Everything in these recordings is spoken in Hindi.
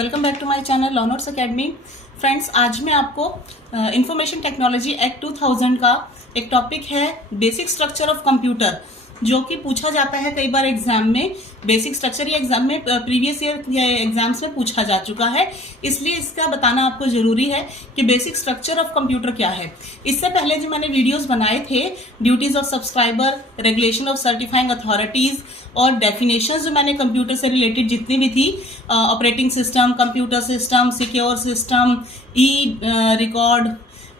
Welcome back to my channel law notes academy. Friends, आज मैं आपको इंफॉर्मेशन टेक्नोलॉजी एक्ट 2000 का एक टॉपिक है बेसिक स्ट्रक्चर ऑफ कंप्यूटर, जो कि पूछा जाता है कई बार एग्जाम में। बेसिक स्ट्रक्चर ये एग्जाम में प्रीवियस ईयर एग्जाम्स में पूछा जा चुका है, इसलिए इसका बताना आपको जरूरी है कि बेसिक स्ट्रक्चर ऑफ कंप्यूटर क्या है। इससे पहले जो मैंने वीडियोस बनाए थे, duties of subscriber, regulation of certifying authorities और डेफिनेशंस जो मैंने कंप्यूटर से रिलेटेड जितनी भी थी, operating system, computer system, secure system, E record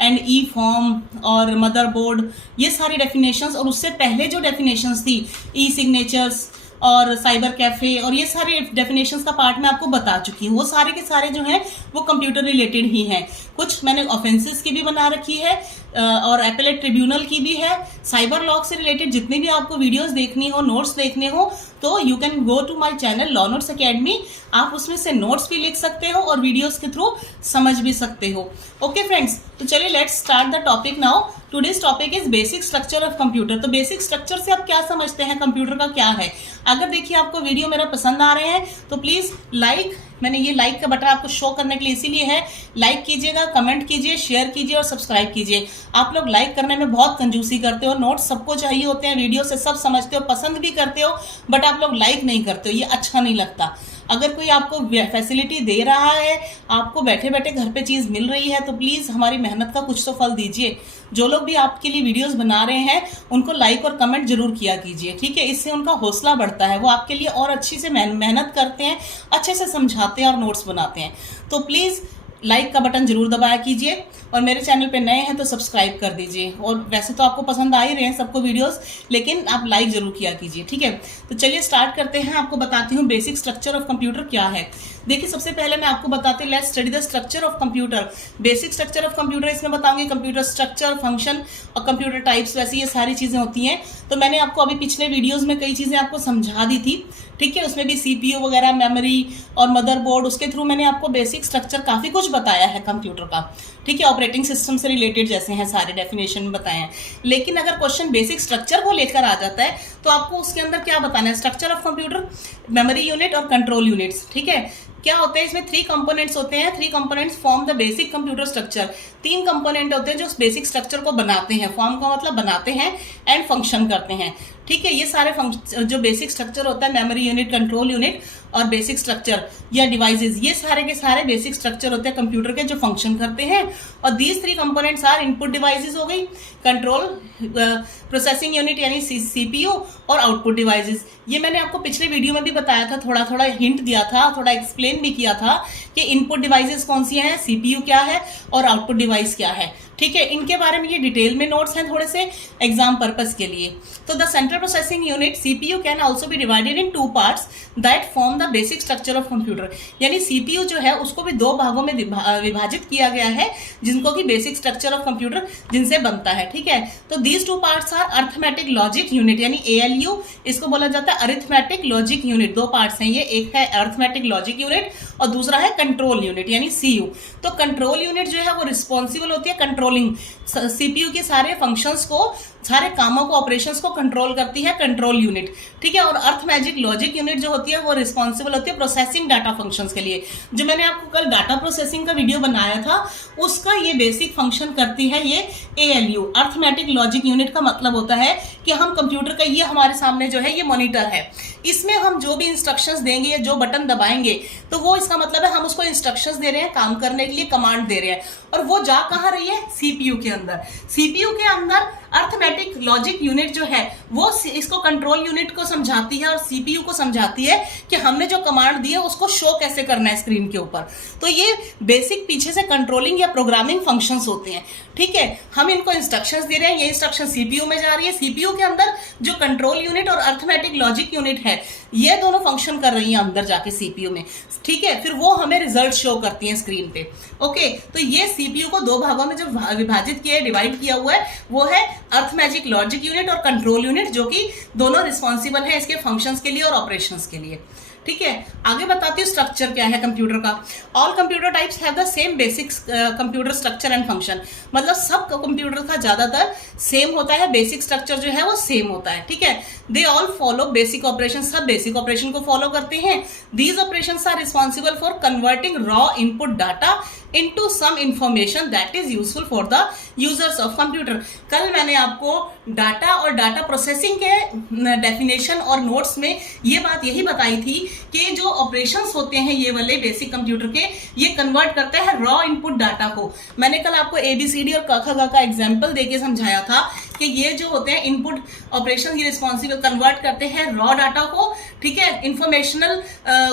and E form और मदरबोर्ड, ये सारी डेफिनेशंस, और उससे पहले जो डेफिनेशंस थी ई सिग्नेचर्स और साइबर कैफे, और ये सारी डेफिनेशंस का पार्ट मैं आपको बता चुकी हूँ। वो सारे के सारे जो हैं वो कंप्यूटर रिलेटेड ही हैं। कुछ मैंने ऑफेंसेस की भी बना रखी है और एपेलेट ट्रिब्यूनल की भी है। साइबर लॉ से रिलेटेड जितनी भी आपको वीडियोस देखनी हो, नोट्स देखने हो, तो you can go to my channel law notes academy. आप उसमें से नोट्स भी लिख सकते हो और वीडियोस के थ्रू समझ भी सकते हो। ओके फ्रेंड्स, तो चलिए let's start the topic now. Today's topic is basic structure of computer. तो बेसिक स्ट्रक्चर से आप क्या समझते हैं, कंप्यूटर का क्या है। अगर देखिए आपको वीडियो मेरा पसंद आ रहे हैं तो प्लीज लाइक, मैंने ये लाइक का बटन आपको शो करने के लिए इसीलिए है, लाइक कीजिएगा, कमेंट कीजिए, शेयर कीजिए और सब्सक्राइब कीजिए। आप लोग लाइक करने में बहुत कंजूसी करते हो, नोट्स सबको चाहिए होते हैं, वीडियो से सब समझते हो, पसंद भी करते हो, बट आप लोग लाइक नहीं करते हो, ये अच्छा नहीं लगता। अगर कोई आपको फैसिलिटी दे रहा है, आपको बैठे बैठे घर पे चीज़ मिल रही है, तो प्लीज़ हमारी मेहनत का कुछ तो फल दीजिए। जो लोग भी आपके लिए वीडियोस बना रहे हैं उनको लाइक और कमेंट जरूर किया कीजिए, ठीक है। इससे उनका हौसला बढ़ता है, वो आपके लिए और अच्छी से मेहनत करते हैं, अच्छे से समझाते हैं और नोट्स बनाते हैं। तो प्लीज़ लाइक का बटन जरूर दबाया कीजिए और मेरे चैनल पे नए हैं तो सब्सक्राइब कर दीजिए। और वैसे तो आपको पसंद आ ही रहे हैं सबको वीडियोस, लेकिन आप लाइक जरूर किया कीजिए, ठीक है। तो चलिए स्टार्ट करते हैं। आपको बताती हूँ बेसिक स्ट्रक्चर ऑफ कंप्यूटर क्या है। देखिए, सबसे पहले मैं आपको बताती हूँ, let's study the structure of computer. Basic structure of computer इसमें बताऊंगी कंप्यूटर स्ट्रक्चर, फंक्शन और कंप्यूटर टाइप्स, वैसे ये सारी चीजें होती हैं। तो मैंने आपको अभी पिछले वीडियोज में कई चीजें आपको समझा दी थी, ठीक है। उसमें भी सीपीयू वगैरह, मेमोरी और मदरबोर्ड, उसके थ्रू मैंने आपको बेसिक स्ट्रक्चर काफी कुछ बताया है कंप्यूटर का, ठीक है। ऑपरेटिंग सिस्टम से रिलेटेड जैसे हैं सारे डेफिनेशन में बताए हैं। लेकिन अगर क्वेश्चन बेसिक स्ट्रक्चर को लेकर आ जाता है तो आपको उसके अंदर क्या बताना है, structure of computer, memory unit और कंट्रोल यूनिट्स, ठीक है। क्या होते हैं इसमें, 3 कंपोनेंट्स होते हैं। 3 components form the basic computer structure. 3 component होते हैं जो बेसिक स्ट्रक्चर को बनाते हैं, फॉर्म का मतलब बनाते हैं एंड फंक्शन करते हैं, ठीक है। ये सारे जो बेसिक स्ट्रक्चर होता है, मेमोरी यूनिट, कंट्रोल यूनिट और बेसिक स्ट्रक्चर या डिवाइसेस, ये सारे के सारे बेसिक स्ट्रक्चर होते हैं कंप्यूटर के जो फंक्शन करते हैं। और these 3 components are input devices हो गई, कंट्रोल प्रोसेसिंग यूनिट यानी सीपीयू और आउटपुट डिवाइसेस। ये मैंने आपको पिछले वीडियो में भी बताया था, थोड़ा थोड़ा हिंट दिया था, थोड़ा एक्सप्लेन भी किया था कि इनपुट डिवाइसेस कौन सी हैं, सीपीयू क्या है और आउटपुट डिवाइस क्या है, ठीक है। इनके बारे में ये डिटेल में नोट्स हैं थोड़े से एग्जाम पर्पस के लिए। तो the central processing unit CPU can also be divided in 2 parts that form the basic structure of computer. यानी सीपीयू जो है उसको भी 2 भागों में विभाजित किया गया है, जिनको कि बेसिक स्ट्रक्चर ऑफ कंप्यूटर जिनसे बनता है, ठीक है। तो these 2 parts are arithmetic logic unit यानी एएलयू, इसको बोला जाता है अरिथमेटिक लॉजिक यूनिट। 2 पार्ट्स हैं ये, एक है अरिथमेटिक लॉजिक यूनिट और दूसरा है कंट्रोल यूनिट यानी सीयू। तो कंट्रोल यूनिट जो है वो रिस्पॉन्सिबल होती है कंट्रोलिंग सीपीयू के सारे फंक्शंस को, सारे कामों को, ऑपरेशंस को कंट्रोल करती है कंट्रोल यूनिट, ठीक है। और अरिथमेटिक लॉजिक यूनिट जो होती है वो रिस्पॉन्सिबल होती है प्रोसेसिंग डाटा फंक्शंस के लिए। जो मैंने आपको कल डाटा प्रोसेसिंग का वीडियो बनाया था, उसका ये बेसिक फंक्शन करती है ये एएलयू। अरिथमेटिक लॉजिक यूनिट का मतलब होता है कि हम कंप्यूटर का, ये हमारे सामने जो है ये मॉनिटर है, इसमें हम जो भी इंस्ट्रक्शंस देंगे या जो बटन दबाएंगे तो वो इसका मतलब है हम उसको इंस्ट्रक्शंस दे रहे हैं, काम करने के लिए कमांड दे रहे हैं। और वो जा कहाँ रही है, सीपीयू के अंदर। सीपीयू के अंदर अरिथमेटिक लॉजिक यूनिट जो है वो इसको कंट्रोल यूनिट को समझाती है और सीपीयू को समझाती है कि हमने जो कमांड दी है उसको शो कैसे करना है स्क्रीन के ऊपर। तो ये बेसिक पीछे से कंट्रोलिंग या प्रोग्रामिंग फंक्शंस होते हैं, ठीक है। हम इनको इंस्ट्रक्शंस दे रहे हैं, ये इंस्ट्रक्शन सीपीयू में जा रही है, सीपीयू के अंदर जो कंट्रोल यूनिट और अरिथमेटिक लॉजिक यूनिट है ये दोनों फंक्शन कर रही हैं अंदर जाके सीपीयू में, ठीक है। फिर वो हमें रिजल्ट शो करती हैं स्क्रीन पे। ओके, तो ये सीपीयू को 2 भागों में जो विभाजित किया है, डिवाइड किया हुआ है, वो है अरिथमेटिक लॉजिक यूनिट और कंट्रोल यूनिट, जो कि दोनों रिस्पॉन्सिबल है इसके फंक्शंस के लिए और ऑपरेशंस के लिए, ठीक है। आगे बताती हूँ स्ट्रक्चर क्या है कंप्यूटर का। All computer types have the same basic computer structure and function. मतलब सब कंप्यूटर का ज्यादातर सेम होता है, बेसिक स्ट्रक्चर जो है वो सेम होता है, ठीक है। They all follow basic operation, सब बेसिक ऑपरेशन को फॉलो करते हैं। These operations are responsible for converting raw input data into some information that is useful for the users of computer. कल मैंने आपको डाटा और डाटा प्रोसेसिंग के डेफिनेशन और नोट्स में ये बात यही बताई थी कि जो ऑपरेशंस होते हैं ये वाले बेसिक कंप्यूटर के, ये कन्वर्ट करते हैं रॉ इनपुट डाटा को। मैंने कल आपको ABCD और क ख ग का एग्जाम्पल देके समझाया था कि ये जो होते हैं इनपुट ऑपरेशन, ये रिस्पॉन्सिबल कन्वर्ट करते हैं रॉ डाटा को, ठीक है, इंफॉर्मेशनल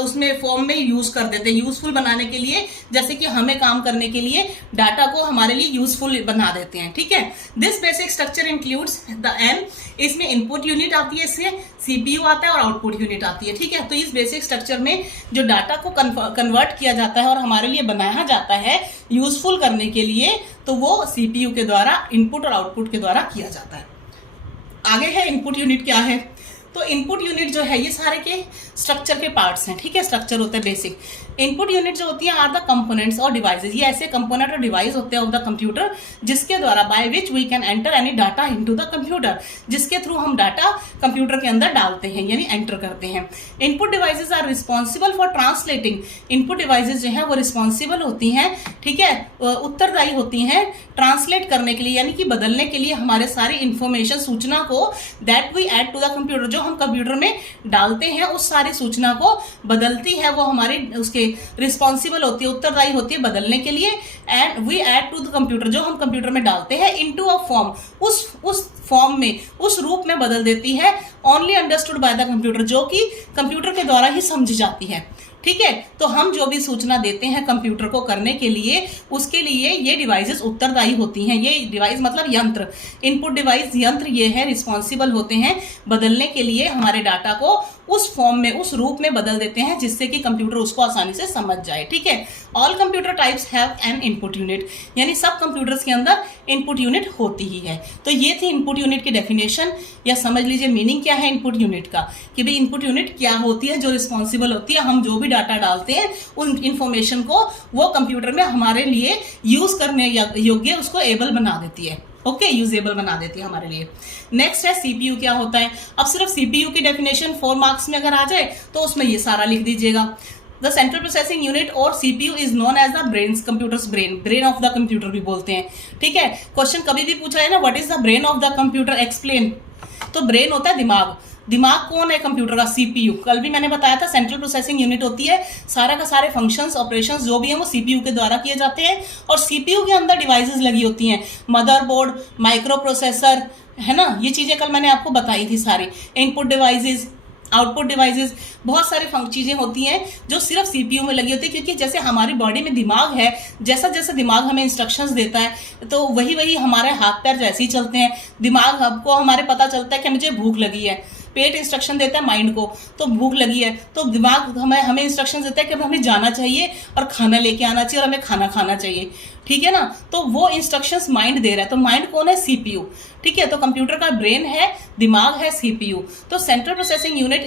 उसमें फॉर्म में यूज कर देते हैं, यूजफुल बनाने के लिए, जैसे कि हमें काम करने के लिए डाटा को हमारे लिए यूजफुल बना देते हैं, ठीक है। This basic structure includes the and, इसमें इनपुट यूनिट आती है, इसमें CPU आता है और आउटपुट यूनिट आती है, ठीक है। तो इस बेसिक स्ट्रक्चर में जो डाटा को कन्वर्ट किया जाता है और हमारे लिए बनाया जाता है यूजफुल करने के लिए, तो वो CPU के द्वारा इनपुट और आउटपुट के द्वारा किया जाता है। आगे है इनपुट यूनिट क्या है। तो इनपुट यूनिट जो है ये सारे के स्ट्रक्चर के पार्ट्स हैं, ठीक है, स्ट्रक्चर होता है बेसिक। इनपुट यूनिट जो होती है आर द कंपोनेंट्स और डिवाइसेस, ये ऐसे कंपोनेंट और डिवाइस होते हैं ऑफ द कंप्यूटर जिसके द्वारा by which we can enter any data into the computer, जिसके थ्रू हम डाटा कंप्यूटर के अंदर डालते हैं यानी एंटर करते हैं। Input devices are responsible for translating, input devices जो है वो रिस्पॉन्सिबल होती हैं, ठीक है, उत्तरदायी होती हैं ट्रांसलेट करने के लिए यानी कि बदलने के लिए हमारे सारी इंफॉर्मेशन, सूचना को that we add to the computer, जो हम कंप्यूटर में डालते हैं उस सारी सूचना को बदलती है, वो हमारी उसके रिस्पॉन्सिबल होती है, उत्तरदायी होती है बदलने के लिए। And we add to the computer, जो हम कंप्यूटर में डालते हैं, इनटू अ फॉर्म, उस फॉर्म में, उस रूप में बदल देती है, only understood by the computer, जो कि कंप्यूटर के द्वारा ही समझी जाती है, ठीक है। तो हम जो भी सूचना देते हैं कंप्यूटर को करने के लिए, उसके लिए ये डिवाइसेस उत्तरदायी होती हैं। ये डिवाइस मतलब यंत्र, इनपुट डिवाइस यंत्र ये है, रिस्पॉन्सिबल होते हैं बदलने के लिए, हमारे डाटा को उस फॉर्म में, उस रूप में बदल देते हैं जिससे कि कंप्यूटर उसको आसानी से समझ जाए, ठीक है। All computer types have an input unit, यानी सब कंप्यूटर्स के अंदर इनपुट यूनिट होती ही है। तो ये थी इनपुट यूनिट की डेफिनेशन, या समझ लीजिए मीनिंग क्या है इनपुट यूनिट का, कि भाई इनपुट यूनिट क्या होती है, जो रिस्पॉन्सिबल होती है, हम जो भी डाटा डालते हैं उन इंफॉर्मेशन को वो कंप्यूटर में हमारे लिए यूज करने योग्य उसको एबल बना देती है, ओके, यूजेबल बना देती है हमारे लिए। नेक्स्ट है CPU क्या होता है। अब सिर्फ CPU की डेफिनेशन 4 मार्क्स में अगर आ जाए तो उसमें ये सारा लिख दीजिएगा। द सेंट्रल प्रोसेसिंग यूनिट और CPU is known as the brains, computer's brain of the computer भी बोलते हैं, ठीक है। क्वेश्चन कभी भी पूछा है ना, what is the brain of the computer, explain. तो ब्रेन होता है दिमाग, दिमाग कौन है कंप्यूटर का, CPU। कल भी मैंने बताया था सेंट्रल प्रोसेसिंग यूनिट होती है, सारा का सारे फंक्शंस, ऑपरेशंस जो भी हैं वो CPU के द्वारा किए जाते हैं, और CPU के अंदर डिवाइसेस लगी होती हैं, मदरबोर्ड, माइक्रो प्रोसेसर, है ना, ये चीजें कल मैंने आपको बताई थी सारी। इनपुट डिवाइसेस, आउटपुट डिवाइसेस, बहुत सारे चीजें होती हैं जो सिर्फ CPU में लगी होती है, क्योंकि जैसे हमारी बॉडी में दिमाग है, जैसा जैसा दिमाग हमें इंस्ट्रक्शंस देता है तो वही वही हमारे हाथ पैर जैसे ही चलते हैं। दिमाग को हमारे पता चलता है कि मुझे भूख लगी है, पेट इंस्ट्रक्शन देता है माइंड को, तो भूख लगी है, तो दिमाग हमें इंस्ट्रक्शन देता है कि हमें जाना चाहिए और खाना लेके आना चाहिए और हमें खाना खाना चाहिए, ठीक है ना। तो वो इंस्ट्रक्शंस माइंड दे रहा है, तो माइंड कौन है, CPU, ठीक है। तो कंप्यूटर का ब्रेन है, दिमाग है CPU। तो central processing unit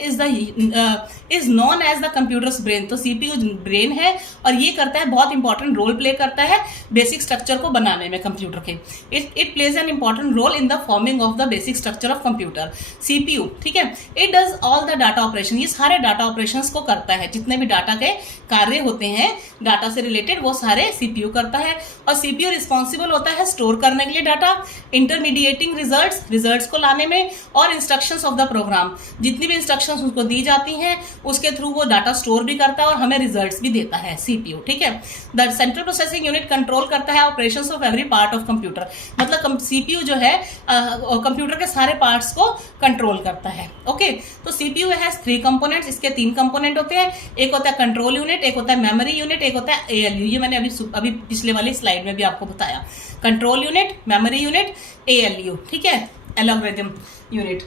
is known as the computer's brain. तो CPU ब्रेन है और ये करता है, बहुत इंपॉर्टेंट रोल प्ले करता है बेसिक स्ट्रक्चर को बनाने में कंप्यूटर के। It plays an important role in the forming of the basic structure of computer, CPU, ठीक है। It does all the data operation, ये सारे डाटा ऑपरेशन को करता है, जितने भी डाटा के कार्य होते हैं डाटा से रिलेटेड वो सारे CPU करता है। और CPU रिस्पॉन्सिबल होता है स्टोर करने के लिए डाटा, इंटरमीडिएटिंग रिजल्ट्स को लाने में, और इंस्ट्रक्शंस ऑफ द प्रोग्राम, जितनी भी इंस्ट्रक्शंस उसको दी जाती हैं उसके थ्रू वो डाटा स्टोर भी करता है और हमें रिजल्ट्स भी देता है CPU, ठीक है। The central processing unit control करता है operations of every part of computer, मतलब CPU जो है कंप्यूटर के सारे पार्ट्स को कंट्रोल करता है, ओके। तो CPU हैज 3 कंपोनेंट्स, इसके 3 कंपोनेंट होते हैं, एक होता है कंट्रोल यूनिट, एक होता है मेमोरी यूनिट, एक होता है ALU। ये मैंने अभी पिछले वाली स्लाइड में भी आपको बताया, control unit, memory unit, ALU, ठीक है, एल्गोरिथम यूनिट।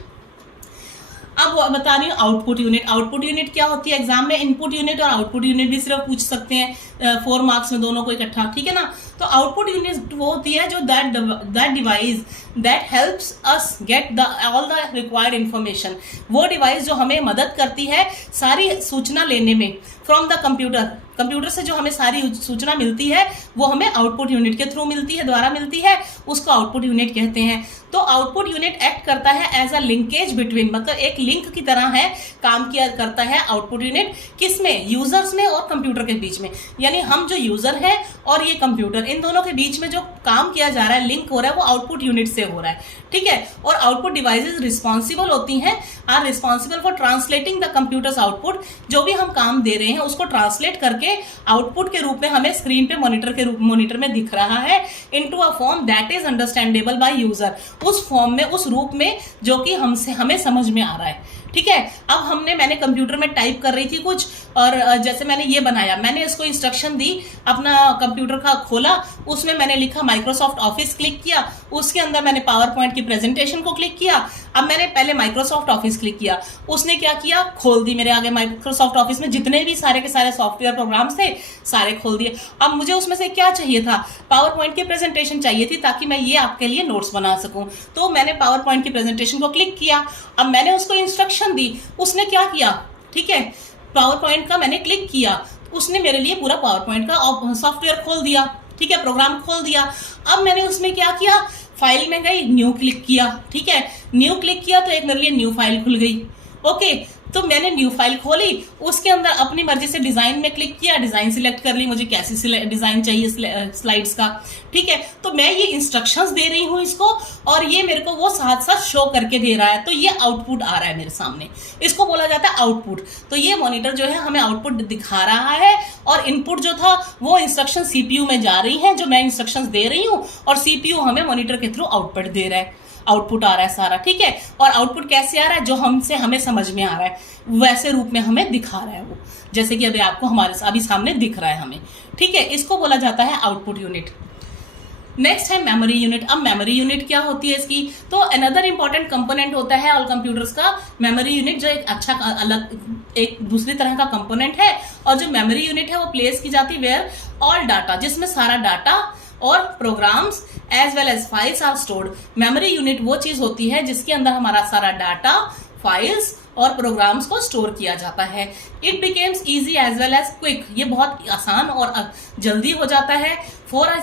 अब बता रही हूँ आउटपुट यूनिट। आउटपुट यूनिट क्या होती है, एग्जाम में इनपुट यूनिट और आउटपुट यूनिट भी सिर्फ पूछ सकते हैं 4 मार्क्स में, दोनों को इकट्ठा, ठीक है ना। तो आउटपुट यूनिट वो होती है जो that device that helps us get all the required information, वो डिवाइस जो हमें मदद करती है सारी सूचना लेने में फ्रॉम द कंप्यूटर, कंप्यूटर से जो हमें सारी सूचना मिलती है वो हमें आउटपुट यूनिट के थ्रू मिलती है, द्वारा मिलती है, उसको आउटपुट यूनिट कहते हैं। तो आउटपुट यूनिट एक्ट करता है एज अ लिंकेज बिटवीन, मतलब एक लिंक की तरह है, काम किया करता है आउटपुट यूनिट किसमें, यूजर्स में और कंप्यूटर के बीच में। यानी हम जो यूजर है और ये कंप्यूटर, इन दोनों के बीच में जो काम किया जा रहा है, लिंक हो रहा है, वो आउटपुट यूनिट से हो रहा है, ठीक है। और आउटपुट डिवाइसेस रिस्पॉन्सिबल होती हैं, are responsible for translating the computer's output. जो भी हम काम दे रहे हैं उसको ट्रांसलेट करके आउटपुट के रूप में हमें स्क्रीन पे मॉनिटर में दिख रहा है, into a form that is understandable by user, उस फॉर्म में, उस रूप में जो कि हमें समझ में आ रहा है, ठीक है। अब मैंने कंप्यूटर में टाइप कर रही थी कुछ, और जैसे मैंने ये बनाया, मैंने इसको इंस्ट्रक्शन दी, अपना कंप्यूटर का खोला, उसमें मैंने लिखा माइक्रोसॉफ्ट ऑफिस, क्लिक किया, उसके अंदर मैंने पावर पॉइंट की प्रेजेंटेशन को क्लिक किया। अब मैंने पहले माइक्रोसॉफ्ट ऑफिस क्लिक किया, उसने क्या किया, खोल दी मेरे आगे माइक्रोसॉफ्ट ऑफिस में जितने भी सारे के सारे सॉफ्टवेयर प्रोग्राम्स थे, सारे खोल दिए। अब मुझे उसमें से क्या चाहिए था, पावर पॉइंट की प्रेजेंटेशन चाहिए थी, ताकि मैं ये आपके लिए नोट्स बना सकूं। तो मैंने पावर पॉइंट की प्रेजेंटेशन को क्लिक किया, अब मैंने उसको इंस्ट्रक्शन दी, उसने क्या किया, ठीक है, पावर पॉइंट का मैंने क्लिक किया, उसने मेरे लिए पूरा पावर पॉइंट का सॉफ्टवेयर खोल दिया, ठीक है, प्रोग्राम खोल दिया। अब मैंने उसमें क्या किया, फाइल में गई, न्यू क्लिक किया, ठीक है, न्यू क्लिक किया तो एक मेरे लिए न्यू फाइल खुल गई। ओके, तो मैंने न्यू फाइल खोली, उसके अंदर अपनी मर्जी से डिजाइन में क्लिक किया, डिजाइन सिलेक्ट कर ली, मुझे कैसी डिजाइन चाहिए स्लाइड्स का, ठीक है। तो मैं ये इंस्ट्रक्शंस दे रही हूँ इसको, और ये मेरे को वो साथ साथ शो करके दे रहा है, तो ये आउटपुट आ रहा है मेरे सामने, इसको बोला जाता है आउटपुट। तो ये मॉनिटर जो है हमें आउटपुट दिखा रहा है, और इनपुट जो था वो इंस्ट्रक्शन सीपीयू में जा रही है, जो मैं इंस्ट्रक्शंस दे रही हूँ, और सीपीयू हमें मॉनिटर के थ्रू आउटपुट दे रहा है, आउटपुट आ रहा है सारा, ठीक है। और आउटपुट कैसे आ रहा है, जो हमें समझ में आ रहा है वैसे रूप में हमें दिखा रहा है वो, जैसे कि अभी आपको हमारे अभी सामने दिख रहा है हमें, ठीक है। इसको बोला जाता है आउटपुट यूनिट। नेक्स्ट है मेमोरी यूनिट। अब मेमोरी यूनिट क्या होती है इसकी, तो अनदर इंपॉर्टेंट कंपोनेंट होता है ऑल कंप्यूटर्स का मेमोरी यूनिट, जो एक अच्छा अलग एक दूसरी तरह का कंपोनेंट है। और जो मेमोरी यूनिट है वो प्लेस की जाती है वेयर ऑल डाटा, जिसमें सारा डाटा और programs as well as files are stored. Memory unit वो चीज होती है जिसके अंदर हमारा सारा डाटा, फाइल्स और प्रोग्राम्स को स्टोर किया जाता है। It becomes easy as well as quick, ये बहुत आसान और जल्दी हो जाता है फॉर अ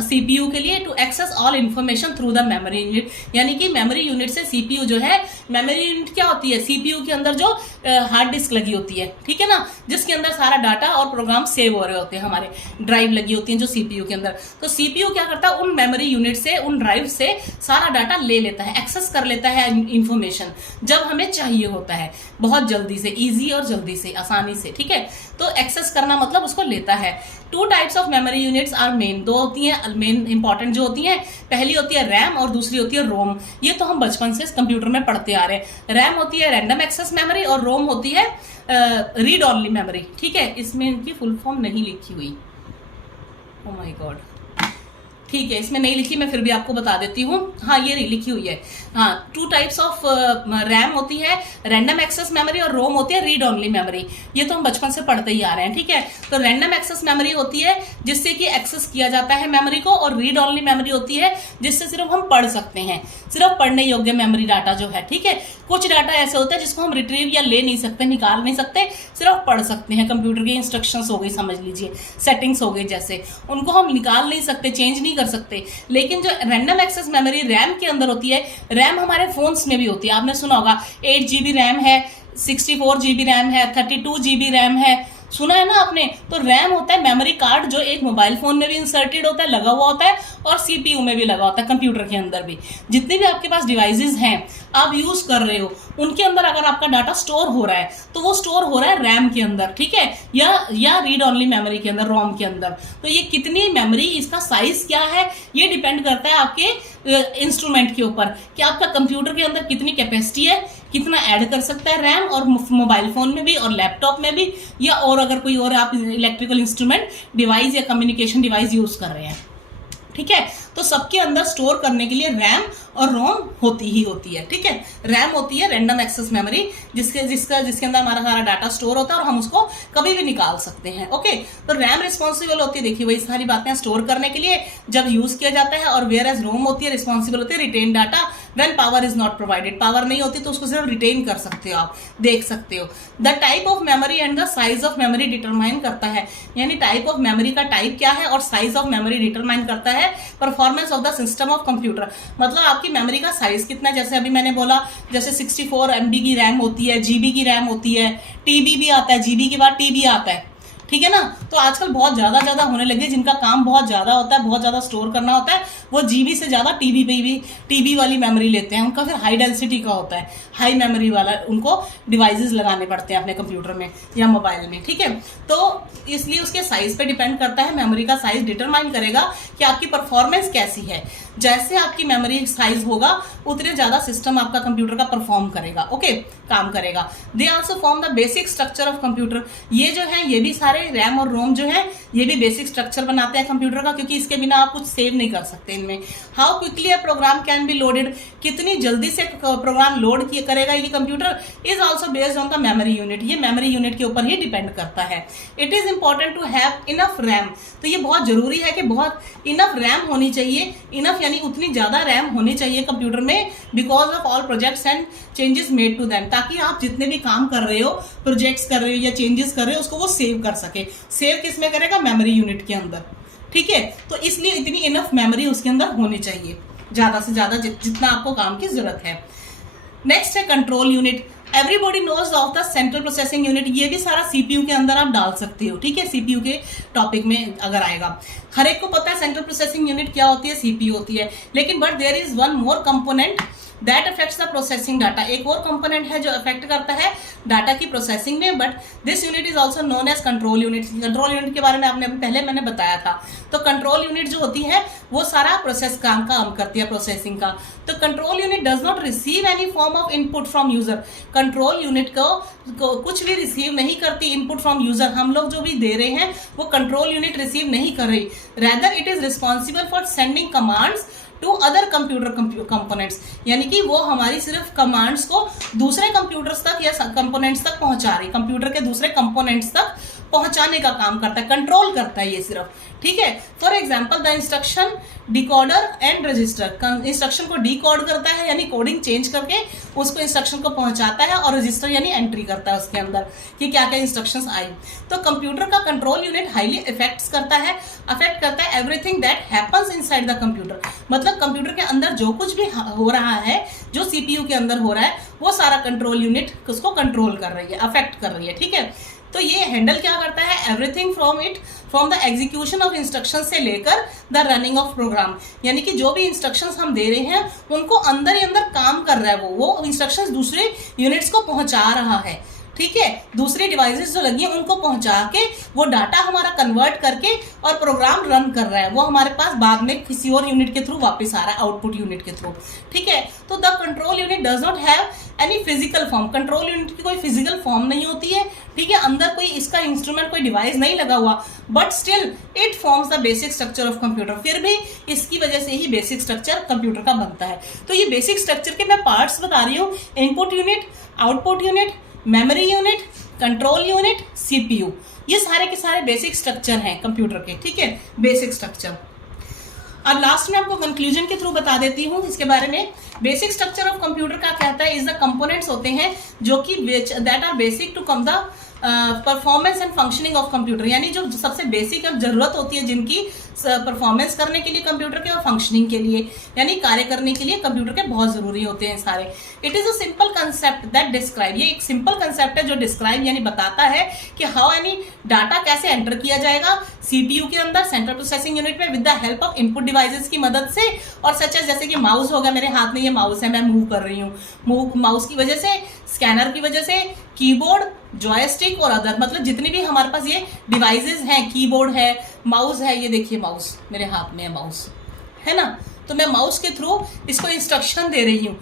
सीपीयू के लिए to access all information through the memory unit. यानी कि मेमोरी यूनिट से सीपीयू जो है, मेमोरी यूनिट क्या होती है, सीपीयू के अंदर जो हार्ड डिस्क लगी होती है, ठीक है ना, जिसके अंदर सारा डाटा और प्रोग्राम सेव हो रहे होते हैं, हमारे ड्राइव लगी होती है जो सीपीयू के अंदर। तो सीपीयू क्या करता है, उन मेमोरी यूनिट से, उन ड्राइव से सारा डाटा ले लेता है, एक्सेस कर लेता है इंफॉर्मेशन जब हमें चाहिए होता है, बहुत जल्दी से, इजी और जल्दी से, आसानी से, ठीक है। तो एक्सेस करना मतलब उसको लेता है। Two types of memory units are main, दो होती हैं मेन इंपॉर्टेंट जो होती हैं, पहली होती है रैम और दूसरी होती है रोम। ये तो हम बचपन से कंप्यूटर में पढ़ते आ रहे हैं। रैम होती है रैंडम एक्सेस मेमोरी और रोम होती है रीड ऑनली मेमोरी, ठीक है। इसमें इनकी फुल फॉर्म नहीं लिखी हुई, ओह माय गॉड, ठीक है, इसमें नहीं लिखी, मैं फिर भी आपको बता देती हूँ। हाँ, ये लिखी हुई है। हाँ, टू टाइप्स ऑफ रैम होती है, रैंडम एक्सेस मेमोरी, और रोम होती है रीड ऑनली मेमोरी। ये तो हम बचपन से पढ़ते ही आ रहे हैं, ठीक है। तो रैंडम एक्सेस मेमोरी होती है जिससे कि एक्सेस किया जाता है मेमोरी को, और रीड ऑनली मेमोरी होती है जिससे सिर्फ हम पढ़ सकते हैं, सिर्फ पढ़ने योग्य मेमोरी डाटा जो है, ठीक है। कुछ डाटा ऐसे होता है जिसको हम रिट्रीव या ले नहीं सकते, निकाल नहीं सकते, सिर्फ पढ़ सकते हैं। कंप्यूटर की इंस्ट्रक्शंस हो गई, समझ लीजिए, सेटिंग्स हो गई, जैसे उनको हम निकाल नहीं सकते, चेंज नहीं कर सकते। लेकिन जो रैंडम एक्सेस मेमोरी रैम के अंदर होती है, रैम हमारे फोन्स में भी होती है, आपने सुना होगा 8 GB रैम है, 64 GB रैम है, 32 GB रैम है, सुना है ना आपने। तो रैम होता है मेमोरी कार्ड जो एक मोबाइल फोन में भी इंसर्टेड होता है, लगा हुआ होता है, और सीपीयू में भी लगा होता है, कंप्यूटर के अंदर भी। जितने भी आपके पास डिवाइसेस हैं, आप यूज कर रहे हो, उनके अंदर अगर आपका डाटा स्टोर हो रहा है तो वो स्टोर हो रहा है रैम के अंदर, ठीक है, या रीड ऑनली मेमोरी के अंदर, रोम के अंदर। तो ये कितनी मेमोरी, इसका साइज क्या है, ये डिपेंड करता है आपके इंस्ट्रूमेंट के ऊपर कि आपका कंप्यूटर के अंदर कितनी कैपेसिटी है, कितना ऐड कर सकता है रैम, और मोबाइल फोन में भी और लैपटॉप में भी, या और अगर कोई और आप इलेक्ट्रिकल इंस्ट्रूमेंट डिवाइस या कम्युनिकेशन डिवाइस यूज कर रहे हैं, ठीक है। तो सबके अंदर स्टोर करने के लिए रैम और रोम होती ही होती है, ठीक है। रैम होती है रैंडम एक्सेस मेमोरी, जिसके अंदर हमारा सारा डाटा स्टोर होता है और हम उसको कभी भी निकाल सकते हैं, ओके। तो रैम रिस्पॉन्सिबल होती है, देखिए वही सारी बातें स्टोर करने के लिए जब यूज किया जाता है, और वेयर एज रोम होती है रिस्पॉन्सिबल होती है retain data when power is not provided, power नहीं होती तो उसको सिर्फ रिटेन कर सकते हो, आप देख सकते हो। The type of memory and the size of memory determine करता है, यानी टाइप ऑफ मेमोरी का टाइप क्या है और साइज ऑफ मेमोरी डिटरमाइन करता है performance of the system of computer. मतलब आपकी मेमोरी का साइज कितना, जैसे अभी मैंने बोला जैसे 64 MB की रैम होती है, GB की रैम होती है, TB भी आता है, GB के बाद TB आता है, ठीक है ना। तो आजकल बहुत ज्यादा होने लगे, जिनका काम बहुत ज्यादा होता है, बहुत ज्यादा स्टोर करना होता है, वो GB से ज्यादा TB वाली मेमोरी लेते हैं। उनका फिर हाई डेंसिटी का होता है, हाई मेमोरी वाला उनको डिवाइसेस लगाने पड़ते हैं अपने कंप्यूटर में या मोबाइल में, ठीक है। तो इसलिए उसके साइज पे डिपेंड करता है, मेमोरी का साइज डिटरमाइन करेगा कि आपकी परफॉर्मेंस कैसी है। जैसे आपकी मेमोरी साइज होगा उतने ज्यादा सिस्टम आपका कंप्यूटर का परफॉर्म करेगा, ओके, काम करेगा। They also form the basic structure of computer. ये जो है, ये भी सारे रैम और रोम जो है, ये भी बेसिक स्ट्रक्चर बनाते हैं कंप्यूटर का, क्योंकि इसके बिना आप कुछ सेव नहीं कर सकते इनमें। How quickly a program can be loaded, कितनी जल्दी से प्रोग्राम लोड करेगा ये computer, is also based on the memory unit. ये मेमोरी यूनिट के ऊपर ही डिपेंड करता है। It is important to have enough RAM, तो ये बहुत जरूरी है कि बहुत इनफ रैम होनी चाहिए। इनफ यानी उतनी ज्यादा रैम होनी चाहिए कंप्यूटर में, because of all projects and changes made to them, ताकि आप जितने भी काम कर रहे हो, प्रोजेक्ट्स कर रहे हो या चेंजेस कर रहे हो, उसको वो सेव कर सके। सेव किस में करेगा, मेमोरी यूनिट के अंदर, ठीक है। तो इसलिए इतनी इनफ मेमोरी उसके अंदर होनी चाहिए, ज्यादा से ज्यादा जितना आपको काम की जरूरत है। नेक्स्ट है control unit. Everybody knows of the central processing unit, ये भी सारा सीपीयू के अंदर आप डाल सकते हो, ठीक है। सीपीयू के टॉपिक में अगर आएगा, हर एक को पता है सेंट्रल प्रोसेसिंग यूनिट क्या होती है, सीपीयू होती है। लेकिन but there is one more component that affects the processing data, एक और कंपोनेंट है जो अफेक्ट करता है डाटा की प्रोसेसिंग में, but this unit is also known as control unit. Control unit के बारे में आपने पहले मैंने बताया था। तो कंट्रोल यूनिट जो होती है वो सारा प्रोसेस काम करती है, प्रोसेसिंग का। तो control unit does not receive any form of input from user. Control unit को कुछ भी रिसीव नहीं करती इनपुट फ्रॉम यूजर। हम लोग जो भी दे रहे हैं वो कंट्रोल यूनिट रिसीव नहीं कर रही, rather it is responsible for sending commands to other computer components, यानी कि वो हमारी सिर्फ कमांड्स को दूसरे कंप्यूटर्स तक या कंपोनेंट्स तक पहुंचा रही, कंप्यूटर के दूसरे कंपोनेंट्स तक पहुंचाने का काम करता है, कंट्रोल करता है ये सिर्फ, ठीक है। For example the instruction decoder and register, instruction को डिकोड करता है यानी कोडिंग चेंज करके उसको इंस्ट्रक्शन को पहुंचाता है, और रजिस्टर यानी एंट्री करता है उसके अंदर कि क्या क्या इंस्ट्रक्शंस आई। तो कंप्यूटर का कंट्रोल यूनिट हाईली अफेक्ट करता है everything that happens inside the computer. मतलब कंप्यूटर के अंदर जो कुछ भी हो रहा है, जो सीपीयू के अंदर हो रहा है, वो सारा कंट्रोल यूनिट उसको कंट्रोल कर रही है, अफेक्ट कर रही है, ठीक है। तो ये हैंडल क्या करता है, everything from the execution of instruction से लेकर द रनिंग ऑफ प्रोग्राम, यानी कि जो भी इंस्ट्रक्शंस हम दे रहे हैं उनको अंदर ही अंदर काम कर रहा है, वो इंस्ट्रक्शंस दूसरे यूनिट्स को पहुंचा रहा है, ठीक है। दूसरी डिवाइसेस जो लगी है उनको पहुंचा के वो डाटा हमारा कन्वर्ट करके और प्रोग्राम रन कर रहा है, वो हमारे पास बाद में किसी और यूनिट के थ्रू वापस आ रहा है, आउटपुट यूनिट के थ्रू, ठीक है। तो the control unit does not have any physical form, control unit की कोई फिजिकल फॉर्म नहीं होती है, ठीक है। अंदर कोई इसका इंस्ट्रूमेंट, कोई डिवाइस नहीं लगा हुआ, but still it forms the basic structure of computer. फिर भी इसकी वजह से ही बेसिक स्ट्रक्चर कंप्यूटर का बनता है। तो ये बेसिक स्ट्रक्चर के मैं पार्ट्स बता रही हूँ, input unit, output unit, memory unit, control unit, CPU, ये सारे के सारे बेसिक स्ट्रक्चर हैं कंप्यूटर के, ठीक है, बेसिक स्ट्रक्चर। और लास्ट में आपको कंक्लूजन के थ्रू बता देती हूँ इसके बारे में। बेसिक स्ट्रक्चर ऑफ कंप्यूटर का कहता है इज द कंपोनेंट्स होते हैं जो कि that are basic to come the performance and functioning of computer, यानी जो सबसे बेसिक जरूरत होती है जिनकी परफॉर्मेंस करने के लिए कंप्यूटर के और फंक्शनिंग के लिए, यानी कार्य करने के लिए कंप्यूटर के बहुत जरूरी होते हैं सारे। It is a simple concept that describe, ये एक सिंपल कंसेप्ट है जो डिस्क्राइब यानी बताता है कि हाउ यानी डाटा कैसे एंटर किया जाएगा सीपीयू के अंदर, सेंट्रल प्रोसेसिंग यूनिट में, with the help of input devices की मदद से, और सच है जैसे कि माउस होगा, मेरे हाथ में ये माउस है, मैं मूव कर रही हूँ, माउस की वजह से, स्कैनर की वजह से, कीबोर्ड, जॉयस्टिक और अदर, मतलब जितनी भी हमारे पास ये डिवाइसेस हैं, कीबोर्ड है, माउस है, ये देखिए माउस मेरे हाथ में है, माउस है ना। तो मैं माउस के थ्रू इसको इंस्ट्रक्शन दे रही हूँ,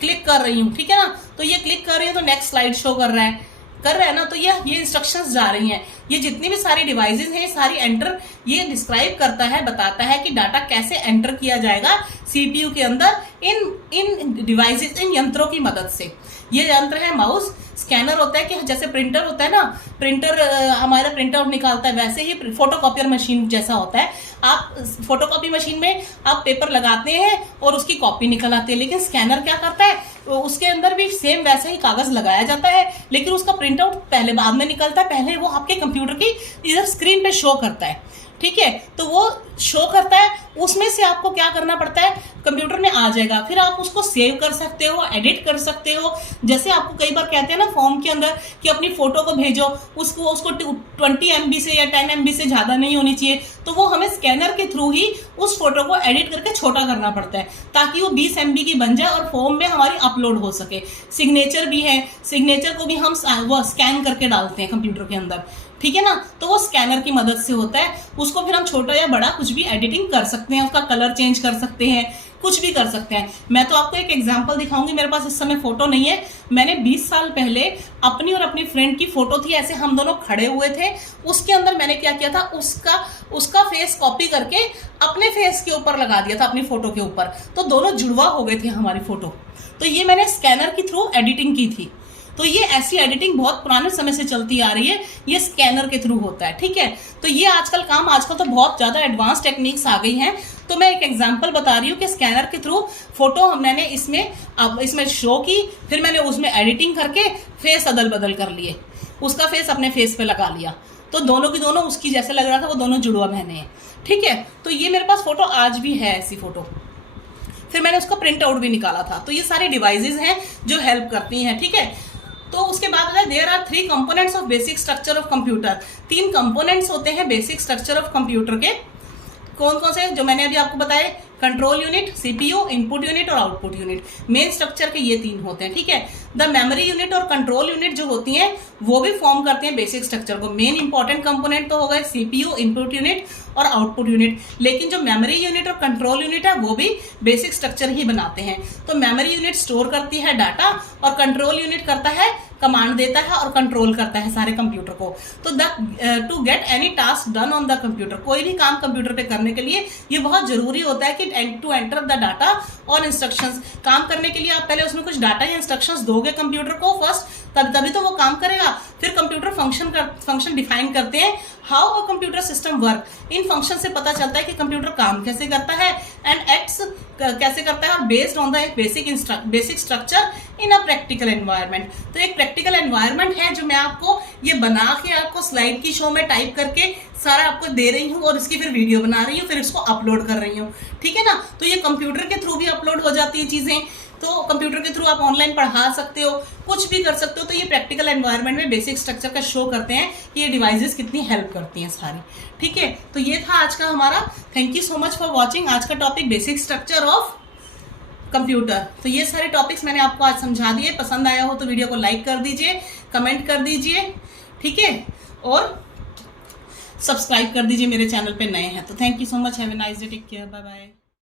क्लिक कर रही हूँ, ठीक है ना। तो ये क्लिक कर रही हूँ तो नेक्स्ट स्लाइड शो कर रहा है, कर रहे हैं ना, तो ये इंस्ट्रक्शंस जा रही हैं, ये जितनी भी सारी डिवाइसेस हैं सारी एंटर, ये डिस्क्राइब करता है, बताता है कि डाटा कैसे एंटर किया जाएगा सीपीयू के अंदर इन डिवाइसेस, इन यंत्रों की मदद से। ये यंत्र है माउस, स्कैनर होता है कि जैसे प्रिंटर होता है ना, प्रिंटर हमारा प्रिंट आउट निकालता है, वैसे ही फोटोकॉपियर मशीन जैसा होता है। आप फोटोकॉपी मशीन में आप पेपर लगाते हैं और उसकी कॉपी निकल आती है, लेकिन स्कैनर क्या करता है, उसके अंदर भी सेम वैसा ही कागज लगाया जाता है, लेकिन उसका प्रिंट आउट पहले बाद में निकलता है, पहले वो आपके कंप्यूटर की इधर स्क्रीन पे शो करता है। ठीक है, तो वो शो करता है, उसमें से आपको क्या करना पड़ता है, कंप्यूटर में आ जाएगा, फिर आप उसको सेव कर सकते हो, एडिट कर सकते हो। जैसे आपको कई बार कहते हैं ना फॉर्म के अंदर कि अपनी फोटो को भेजो, उसको 20 MB से या 10 MB से ज़्यादा नहीं होनी चाहिए, तो वो हमें स्कैनर के थ्रू ही उस फोटो को एडिट करके छोटा करना पड़ता है, ताकि वो 20 MB की बन जाए और फॉर्म में हमारी अपलोड हो सके। सिग्नेचर भी है, सिग्नेचर को भी हम वो स्कैन करके डालते हैं कंप्यूटर के अंदर, ठीक है ना, तो वो स्कैनर की मदद से होता है। उसको फिर हम छोटा या बड़ा कुछ भी एडिटिंग कर सकते हैं, उसका कलर चेंज कर सकते हैं, कुछ भी कर सकते हैं। मैं तो आपको एक एग्जांपल दिखाऊंगी, मेरे पास इस समय फोटो नहीं है, मैंने 20 साल पहले अपनी और अपनी फ्रेंड की फोटो थी, ऐसे हम दोनों खड़े हुए थे, उसके अंदर मैंने क्या किया था, उसका फेस कॉपी करके अपने फेस के ऊपर लगा दिया था, अपनी फोटो के ऊपर, तो दोनों जुड़वा हो गए थे हमारी फोटो। तो ये मैंने स्कैनर के थ्रू एडिटिंग की थी। तो ये ऐसी एडिटिंग बहुत पुराने समय से चलती आ रही है, ये स्कैनर के थ्रू होता है। ठीक है, तो ये आजकल तो बहुत ज्यादा एडवांस टेक्निक्स आ गई हैं। तो मैं एक एग्जांपल बता रही हूँ कि स्कैनर के थ्रू फोटो मैंने इसमें शो की, फिर मैंने उसमें एडिटिंग करके फेस अदल बदल कर लिए, उसका फेस अपने फेस पे लगा लिया, तो दोनों की दोनों उसकी जैसे लग रहा था वो दोनों जुड़वा बहने हैं। ठीक है, तो ये मेरे पास फोटो आज भी है, ऐसी फोटो, फिर मैंने उसका प्रिंट आउट भी निकाला था। तो ये सारी डिवाइसेस हैं जो हेल्प करती हैं। ठीक है, तो उसके बाद there are 3 components of basic structure of computer. 3 components होते हैं बेसिक स्ट्रक्चर ऑफ कंप्यूटर के। कौन कौन से, जो मैंने अभी आपको बताए, control unit, CPU, input unit और आउटपुट यूनिट। मेन स्ट्रक्चर के ये 3 होते हैं। ठीक है, द मेमोरी यूनिट और कंट्रोल यूनिट जो होती हैं वो भी फॉर्म करते हैं बेसिक स्ट्रक्चर को। मेन इंपॉर्टेंट कंपोनेंट तो हो गए सीपीयू, इनपुट यूनिट और आउटपुट यूनिट, लेकिन जो मेमोरी यूनिट और कंट्रोल यूनिट है वो भी बेसिक स्ट्रक्चर ही बनाते हैं। तो मेमोरी यूनिट स्टोर करती है डाटा और कंट्रोल यूनिट करता है, कमांड देता है और कंट्रोल करता है सारे कंप्यूटर को। तो to get any task done on the computer, कोई भी काम कंप्यूटर पे करने के लिए ये बहुत जरूरी होता है कि टू एंटर द डाटा और इंस्ट्रक्शंस। काम करने के लिए आप पहले उसमें कुछ डाटा या इंस्ट्रक्शंस दोगे कंप्यूटर को फर्स्ट, तभी तो वो काम करेगा। फिर कंप्यूटर फंक्शन डिफाइन करते हैं, how a computer system work. In function से पता चलता है कि कंप्यूटर काम कैसे करता है एंड एक्ट्स कैसे करता है, और बेस्ड ऑन द एक basic structure in a practical environment. तो एक प्रैक्टिकल एनवायरनमेंट है जो मैं आपको ये बना के आपको स्लाइड की शो में टाइप करके सारा आपको दे रही हूँ, और इसकी फिर वीडियो बना रही हूँ, फिर इसको अपलोड कर रही हूँ। ठीक है ना, तो ये कंप्यूटर के थ्रू भी अपलोड हो जाती है चीजें। तो कंप्यूटर के थ्रू आप ऑनलाइन पढ़ा सकते हो, कुछ भी कर सकते हो। तो ये प्रैक्टिकल एनवायरनमेंट में बेसिक स्ट्रक्चर का शो करते हैं कि ये डिवाइसेस कितनी हेल्प करती हैं सारी। ठीक है, तो ये था आज का हमारा। Thank you so much for watching. आज का topic basic structure of computer. तो ये सारे टॉपिक्स मैंने आपको आज समझा दिए। पसंद आया हो तो वीडियो को लाइक कर दीजिए, कमेंट कर दीजिए, ठीक है, और सब्सक्राइब कर दीजिए मेरे चैनल पे नए हैं तो। Thank you so much, have a nice day, take care, bye bye.